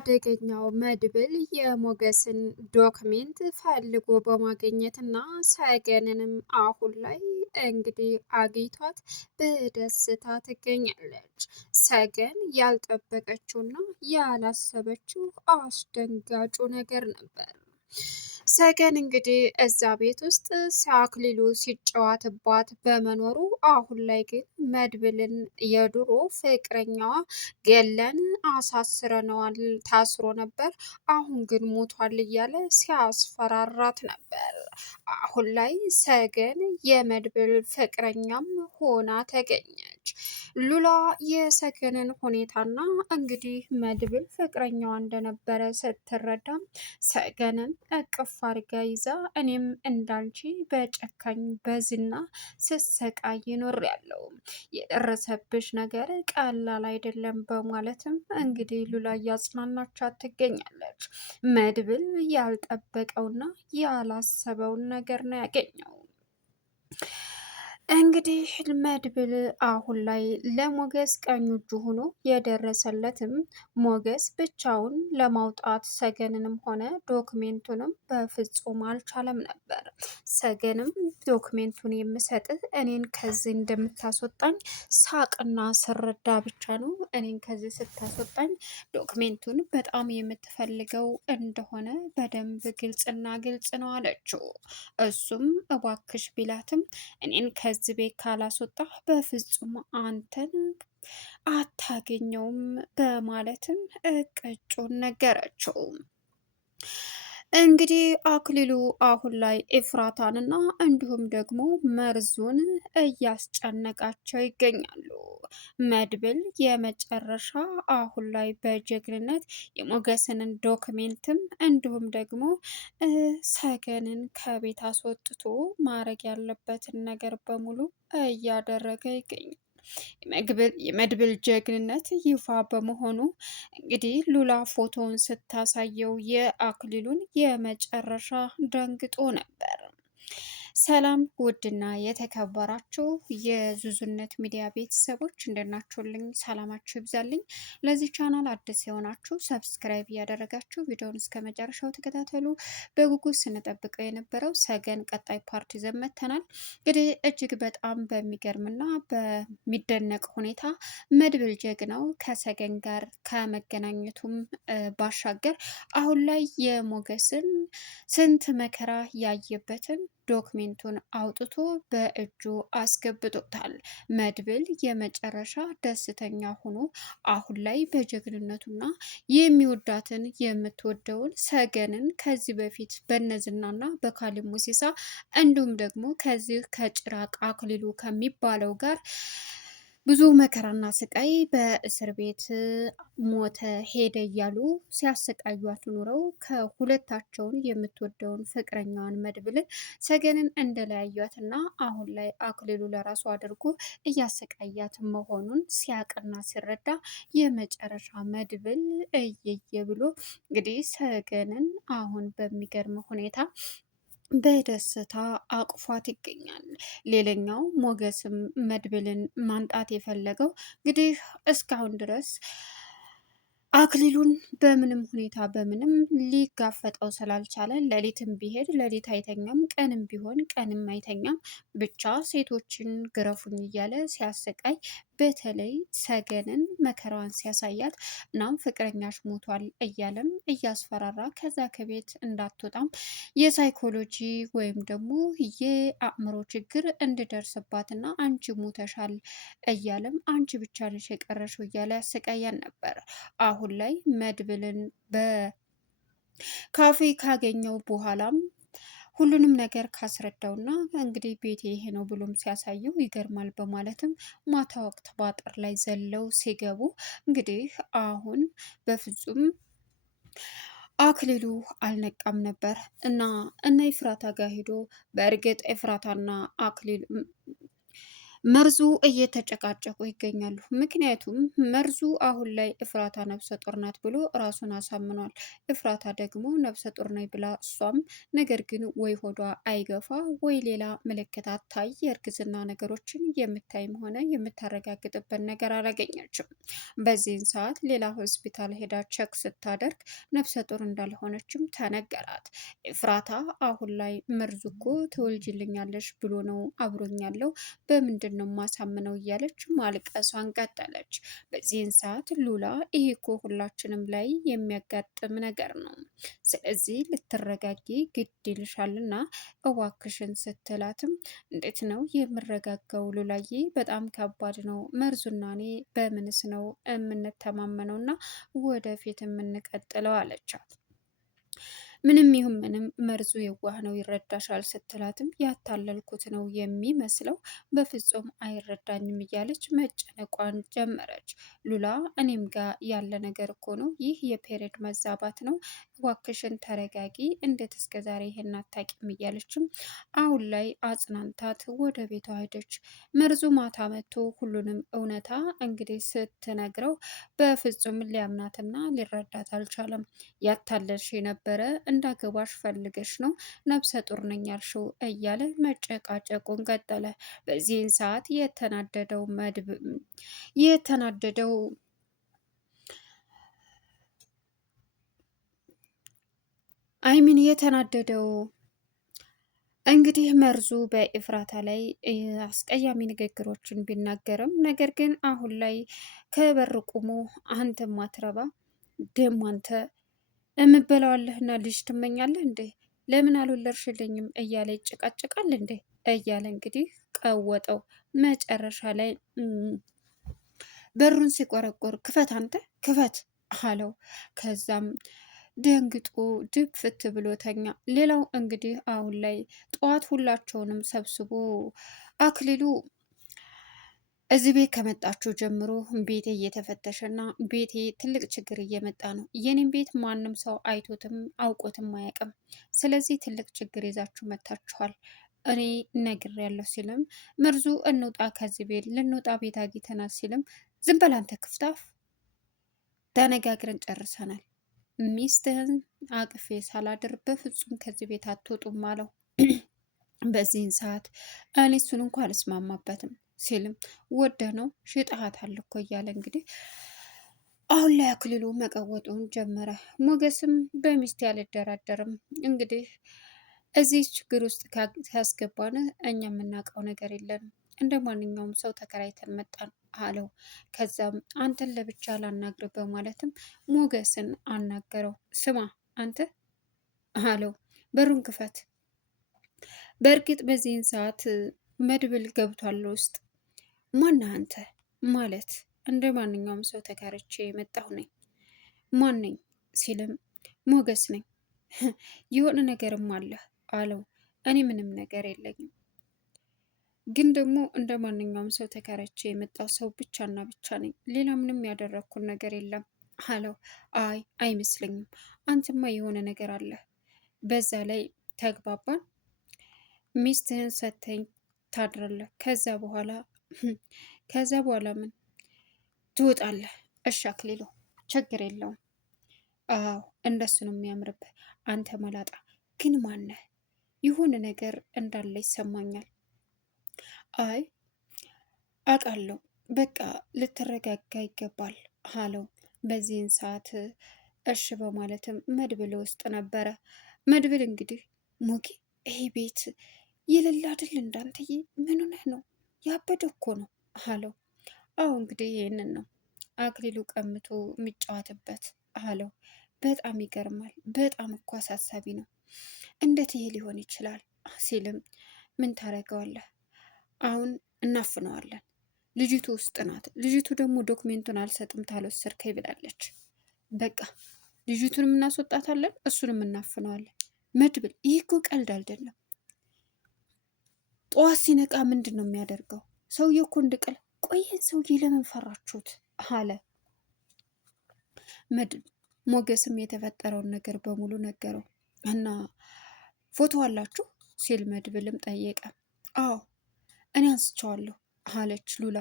አደገኛው መድብል የሞገስን ዶክሜንት ፈልጎ በማግኘትና ሰገንንም አሁን ላይ እንግዲህ አግኝቷት በደስታ ትገኛለች። ሰገን ያልጠበቀችውና ያላሰበችው አስደንጋጩ ነገር ነበር። ሰገን እንግዲህ እዛ ቤት ውስጥ አክሊሉ ሲጫወትባት በመኖሩ አሁን ላይ ግን መድብልን የድሮ ፍቅረኛዋ ገለን አሳስረነዋል፣ ታስሮ ነበር፣ አሁን ግን ሞቷል እያለ ሲያስፈራራት ነበር። አሁን ላይ ሰገን የመድብል ፍቅረኛም ሆና ተገኘች። ሉላ የሰገንን ሁኔታና እንግዲህ መድብል ፍቅረኛዋ እንደነበረ ስትረዳም ሰገንን እቅፍ አድርጋ ይዛ እኔም እንዳንቺ በጨካኝ በዝና ስሰቃይ ኖሬያለሁ፣ የደረሰብሽ ነገር ቀላል አይደለም በማለትም እንግዲህ ሉላ እያጽናናቻት ትገኛለች። መድብል ያልጠበቀውና ያላሰበውን ነገር ነው ያገኘው። እንግዲህ መድብል አሁን ላይ ለሞገስ ቀኝ እጁ ሆኖ የደረሰለትም ሞገስ ብቻውን ለማውጣት ሰገንንም ሆነ ዶክሜንቱንም በፍጹም አልቻለም ነበር። ሰገንም ዶክሜንቱን የምሰጥህ እኔን ከዚህ እንደምታስወጣኝ ሳቅና ስረዳ ብቻ ነው። እኔን ከዚህ ስታስወጣኝ ዶክሜንቱን በጣም የምትፈልገው እንደሆነ በደንብ ግልጽና ግልጽ ነው አለችው። እሱም እባክሽ ቢላትም እኔን ከዚህ ቤት ካላስወጣህ በፍጹም አንተን አታገኘውም በማለትም እቅጩን ነገረችው። እንግዲህ አክሊሉ አሁን ላይ ኤፍራታንና እንዲሁም ደግሞ መርዙን እያስጨነቃቸው ይገኛሉ። መድብል የመጨረሻ አሁን ላይ በጀግንነት የሞገስንን ዶክሜንትም እንዲሁም ደግሞ ሰገንን ከቤት አስወጥቶ ማድረግ ያለበትን ነገር በሙሉ እያደረገ ይገኛል። የመድብል ጀግንነት ይፋ በመሆኑ እንግዲህ ሉላ ፎቶውን ስታሳየው የአክሊሉን የመጨረሻ ደንግጦ ነበር። ሰላም ውድና የተከበራችሁ የዙዙነት ሚዲያ ቤተሰቦች እንደናችሁልኝ ሰላማችሁ ይብዛልኝ። ለዚህ ቻናል አዲስ የሆናችሁ ሰብስክራይብ እያደረጋችሁ ቪዲዮውን እስከ መጨረሻው ተከታተሉ። በጉጉት ስንጠብቀው የነበረው ሰገን ቀጣይ ፓርቲ ይዘን መጥተናል። እንግዲህ እጅግ በጣም በሚገርምና በሚደነቅ ሁኔታ መድብል ጀግናው ከሰገን ጋር ከመገናኘቱም ባሻገር አሁን ላይ የሞገስን ስንት መከራ ያየበትን ዶክሜንቱን አውጥቶ በእጁ አስገብቶታል። መድብል የመጨረሻ ደስተኛ ሆኖ አሁን ላይ በጀግንነቱና የሚወዳትን የምትወደውን ሰገንን ከዚህ በፊት በነዝናና በካሊብ ሙሲሳ እንዲሁም ደግሞ ከዚህ ከጭራቅ አክሊሉ ከሚባለው ጋር ብዙ መከራና ስቃይ በእስር ቤት ሞተ ሄደ እያሉ ሲያሰቃዩት ኑረው ከሁለታቸውን የምትወደውን ፍቅረኛዋን መድብልን ሰገንን እንደለያዩትና አሁን ላይ አክሊሉ ለራሱ አድርጎ እያሰቃያት መሆኑን ሲያቅና ሲረዳ የመጨረሻ መድብል እየየ ብሎ እንግዲህ ሰገንን አሁን በሚገርም ሁኔታ በደስታ አቅፏት ይገኛል። ሌላኛው ሞገስም መድብልን ማንጣት የፈለገው እንግዲህ እስካሁን ድረስ አክሊሉን በምንም ሁኔታ በምንም ሊጋፈጠው ስላልቻለ ሌሊትም ቢሄድ ሌሊት አይተኛም፣ ቀንም ቢሆን ቀንም አይተኛም። ብቻ ሴቶችን ግረፉኝ እያለ ሲያሰቃይ በተለይ ሰገንን መከራዋን ሲያሳያት እናም ፍቅረኛሽ ሞቷል እያለም እያስፈራራ ከዛ ከቤት እንዳትወጣም የሳይኮሎጂ ወይም ደግሞ የአእምሮ ችግር እንድደርስባትና አንቺ ሞተሻል እያለም አንቺ ብቻ ነሽ የቀረሽው እያለ ያሰቃያን ነበር። አሁን ላይ መድብልን በካፌ ካገኘው በኋላም ሁሉንም ነገር ካስረዳውና እንግዲህ ቤቴ ይሄ ነው ብሎም ሲያሳየው ይገርማል በማለትም ማታ ወቅት በአጥር ላይ ዘለው ሲገቡ እንግዲህ አሁን በፍጹም አክሊሉ አልነቃም ነበር እና ኤፍራታ ጋር ሄዶ በእርግጥ ኤፍራታና አክሊሉ መርዙ እየተጨቃጨቁ ይገኛሉ። ምክንያቱም መርዙ አሁን ላይ እፍራታ ነፍሰ ጡር ናት ብሎ ራሱን አሳምኗል። እፍራታ ደግሞ ነፍሰ ጡር ነኝ ብላ እሷም ነገር ግን ወይ ሆዷ አይገፋ ወይ ሌላ ምልክት አታይ የእርግዝና ነገሮችን የምታይም ሆነ የምታረጋግጥበት ነገር አላገኘችም። በዚህን ሰዓት ሌላ ሆስፒታል ሄዳ ቸክ ስታደርግ ነፍሰ ጡር እንዳልሆነችም ተነገራት። እፍራታ አሁን ላይ መርዙ እኮ ትወልጅልኛለሽ ብሎ ነው አብሮኛለው በምንድን ነው ማሳምነው እያለች ማልቀሷን ቀጠለች። በዚህን ሰዓት ሉላ ይሄ እኮ ሁላችንም ላይ የሚያጋጥም ነገር ነው፣ ስለዚህ ልትረጋጊ ግድ ይልሻልና እዋክሽን ስትላትም እንዴት ነው የምረጋጋው ሉላዬ? በጣም ከባድ ነው። መርዙና እኔ በምንስ ነው የምንተማመነውና ወደፊት የምንቀጥለው አለቻት። ምንም ይሁን ምንም መርዙ የዋህ ነው ይረዳሻል ስትላትም ያታለልኩት ነው የሚመስለው በፍጹም አይረዳኝም እያለች መጨነቋን ጀመረች። ሉላ እኔም ጋር ያለ ነገር እኮ ነው፣ ይህ የፔሬድ መዛባት ነው፣ እባክሽን ተረጋጊ፣ እንዴት እስከ ዛሬ ይሄን አታውቂም እያለችም አሁን ላይ አጽናንታት ወደ ቤቷ ሄደች። መርዙ ማታ መጥቶ ሁሉንም እውነታ እንግዲህ ስትነግረው በፍጹም ሊያምናትና ሊረዳት አልቻለም። ያታለልሽ የነበረ እንዳገባሽ ፈልገሽ ነው ነፍሰ ጡር ነኝ ያልሽው እያለ መጨቃጨቁን ቀጠለ። በዚህን ሰዓት የተናደደው አይሚን የተናደደው እንግዲህ መርዙ በኤፍራታ ላይ አስቀያሚ ንግግሮችን ቢናገርም ነገር ግን አሁን ላይ ከበር ቁሞ አንተ ማትረባ ደሞ አንተ እምበላዋለህና ልጅ ትመኛለህ እንዴ? ለምን አልወለድሽልኝም? እያለ ይጨቃጨቃል እንዴ እያለ እንግዲህ ቀወጠው። መጨረሻ ላይ በሩን ሲቆረቆር ክፈት አንተ ክፈት አለው። ከዛም ደንግጦ ድፍት ብሎ ተኛ። ሌላው እንግዲህ አሁን ላይ ጠዋት ሁላቸውንም ሰብስቦ አክሊሉ እዚህ ቤት ከመጣችሁ ጀምሮ ቤቴ እየተፈተሸና ቤቴ ትልቅ ችግር እየመጣ ነው። የኔም ቤት ማንም ሰው አይቶትም አውቆትም አያውቅም። ስለዚህ ትልቅ ችግር ይዛችሁ መታችኋል፣ እኔ ነግሬያለሁ ሲልም መርዙ እንውጣ ከዚህ ቤት ልንወጣ ቤት አግኝተናል ሲልም ዝም በል አንተ ክፍታፍ፣ ተነጋግረን ጨርሰናል። ሚስትህን አቅፌ ሳላድር በፍጹም ከዚህ ቤት አትወጡም አለው። በዚህን ሰዓት እኔ እሱን እንኳ አልስማማበትም ሲልም ወደ ነው ሽጣሃታል እኮ እያለ እንግዲህ አሁን ላይ አክሊሉ መቀወጡን ጀመረ። ሞገስም በሚስቴ አልደራደርም፣ እንግዲህ እዚህ ችግር ውስጥ ካስገባን እኛ የምናውቀው ነገር የለንም፣ እንደ ማንኛውም ሰው ተከራይተን መጣን አለው። ከዛም አንተን ለብቻ ላናግር በማለትም ሞገስን አናገረው። ስማ አንተ አለው፣ በሩን ክፈት። በእርግጥ በዚህን ሰዓት መድብል ገብቷል ውስጥ። ማነህ አንተ? ማለት እንደ ማንኛውም ሰው ተካርቼ የመጣሁ ነኝ። ማን ነኝ ሲልም ሞገስ ነኝ። የሆነ ነገርም አለ አለው። እኔ ምንም ነገር የለኝም፣ ግን ደግሞ እንደ ማንኛውም ሰው ተካርቼ የመጣው ሰው ብቻና ብቻ ነኝ። ሌላ ምንም ያደረግኩን ነገር የለም አለው። አይ አይመስለኝም፣ አንተማ የሆነ ነገር አለ። በዛ ላይ ተግባባን፣ ሚስትህን ሰተኝ ታድራለህ። ከዛ በኋላ ምን ትወጣለህ? እሺ አክሊሉ ችግር የለውም። አዎ እንደሱ ነው የሚያምርብህ። አንተ መላጣ ግን ማነህ? የሆነ ነገር እንዳለ ይሰማኛል። አይ አውቃለሁ፣ በቃ ልትረጋጋ ይገባል አለው። በዚህን ሰዓት እሺ በማለትም መድብል ውስጥ ነበረ። መድብል እንግዲህ ሙጌ ይሄ ቤት የሌላ አይደል እንዳንተዬ፣ ምን ሆነህ ነው? ያበደ እኮ ነው አለው። አዎ እንግዲህ ይህንን ነው አክሊሉ ቀምቶ የሚጫወትበት አለው። በጣም ይገርማል። በጣም እኮ አሳሳቢ ነው። እንዴት ይሄ ሊሆን ይችላል ሲልም ምን ታደርገዋለህ? አሁን እናፍነዋለን። ልጅቱ ውስጥ ናት። ልጅቱ ደግሞ ዶክሜንቱን አልሰጥም ታልወሰድከኝ ብላለች። በቃ ልጅቱንም እናስወጣታለን፣ እሱንም እናፍነዋለን። መድብል ይህ እኮ ቀልድ አይደለም። ጠዋት ሲነቃ ምንድን ነው የሚያደርገው? ሰውዬው እኮ እንድቅል። ቆየን ሰውዬ ለምን ፈራችሁት አለ መድብል። ሞገስም የተፈጠረውን ነገር በሙሉ ነገረው እና ፎቶ አላችሁ ሲል መድብልም ጠየቀ። አዎ እኔ አንስቼዋለሁ አለች ሉላ።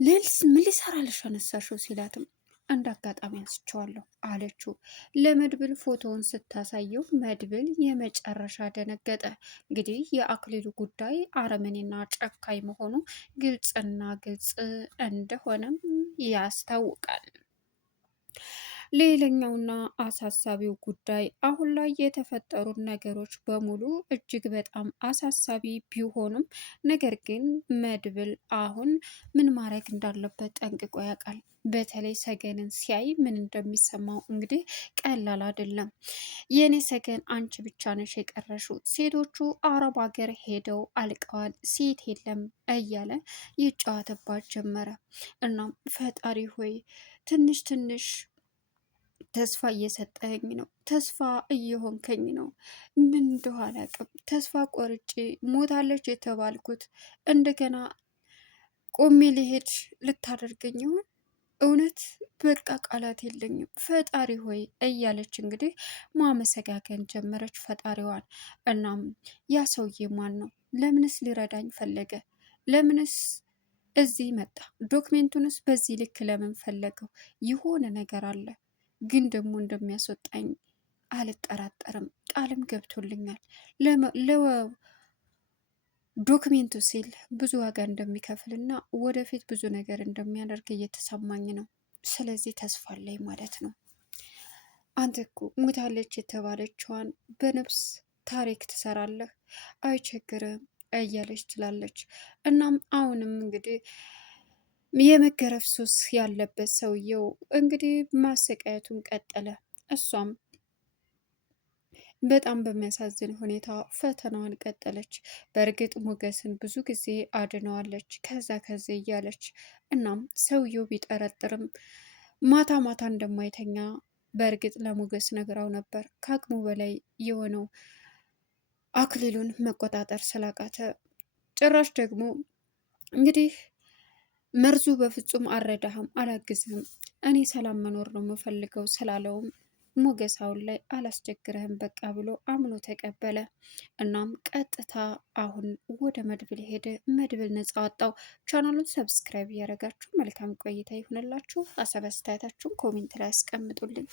ልልስ ምን ሊሰራልሽ አነሳሽው ሲላትም እንደ አጋጣሚ አንስቼዋለሁ አለችው። ለመድብል ፎቶውን ስታሳየው መድብል የመጨረሻ ደነገጠ። እንግዲህ የአክሊሉ ጉዳይ አረመኔና ጨካኝ መሆኑ ግልጽና ግልጽ እንደሆነም ያስታውቃል። ሌላኛውና አሳሳቢው ጉዳይ አሁን ላይ የተፈጠሩት ነገሮች በሙሉ እጅግ በጣም አሳሳቢ ቢሆኑም ነገር ግን መድብል አሁን ምን ማድረግ እንዳለበት ጠንቅቆ ያውቃል። በተለይ ሰገንን ሲያይ ምን እንደሚሰማው እንግዲህ ቀላል አይደለም። የኔ ሰገን አንቺ ብቻ ነሽ የቀረሽው፣ ሴቶቹ አረብ ሀገር ሄደው አልቀዋል፣ ሴት የለም እያለ ይጫወትባት ጀመረ። እናም ፈጣሪ ሆይ ትንሽ ትንሽ ተስፋ እየሰጠኝ ነው፣ ተስፋ እየሆንከኝ ነው። ምን እንደው አላውቅም። ተስፋ ቆርጬ ሞታለች የተባልኩት እንደገና ቆሜ ልሄድ ልታደርገኝ ይሆን? እውነት በቃ ቃላት የለኝም ፈጣሪ ሆይ እያለች እንግዲህ ማመሰጋገን ጀመረች ፈጣሪዋን። እናም ያ ሰውዬ ማን ነው? ለምንስ ሊረዳኝ ፈለገ? ለምንስ እዚህ መጣ? ዶክሜንቱንስ በዚህ ልክ ለምን ፈለገው? የሆነ ነገር አለ፣ ግን ደግሞ እንደሚያስወጣኝ አልጠራጠርም። ቃልም ገብቶልኛል። ዶክሜንቱ ሲል ብዙ ዋጋ እንደሚከፍልና ወደፊት ብዙ ነገር እንደሚያደርግ እየተሰማኝ ነው። ስለዚህ ተስፋ አለኝ ማለት ነው። አንተ እኮ ሙታለች የተባለችዋን በነፍስ ታሪክ ትሰራለህ፣ አይቸግርም እያለች ትላለች። እናም አሁንም እንግዲህ የመገረፍ ሱስ ያለበት ሰውየው እንግዲህ ማሰቃየቱን ቀጠለ። እሷም በጣም በሚያሳዝን ሁኔታ ፈተናዋን ቀጠለች። በእርግጥ ሞገስን ብዙ ጊዜ አድነዋለች ከዛ እያለች። እናም ሰውየው ቢጠረጥርም ማታ ማታ እንደማይተኛ በእርግጥ ለሞገስ ነግራው ነበር። ከአቅሙ በላይ የሆነው አክሊሉን መቆጣጠር ስላቃተ ጭራሽ ደግሞ እንግዲህ መርዙ በፍጹም አልረዳህም፣ አላግዝህም፣ እኔ ሰላም መኖር ነው የምፈልገው ስላለውም ሞገስ አሁን ላይ አላስቸግረህም በቃ ብሎ አምኖ ተቀበለ። እናም ቀጥታ አሁን ወደ መድብል ሄደ። መድብል ነጻ ወጣው። ቻናሉን ሰብስክራይብ እያደረጋችሁ መልካም ቆይታ ይሁንላችሁ። ሀሳብ አስተያየታችሁን ኮሜንት ላይ አስቀምጡልኝ።